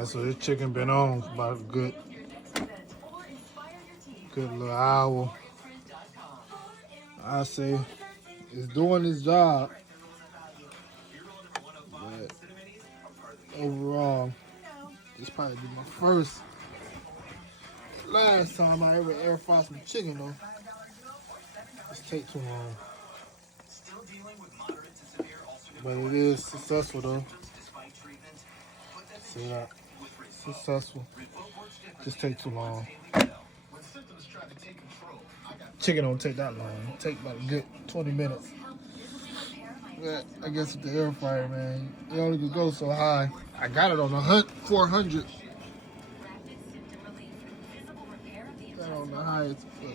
Yeah, so this chicken been on for about a good little hour. I say it's doing its job, but overall, this probably be my last time I ever air fry some chicken though. This take too long, but it is successful though. See that? Successful. Just take too long. Chicken don't take that long. It take about a good 20 minutes. But I guess with the air fryer, man, it only could go so high. I got it on 400. I don't know how it's put.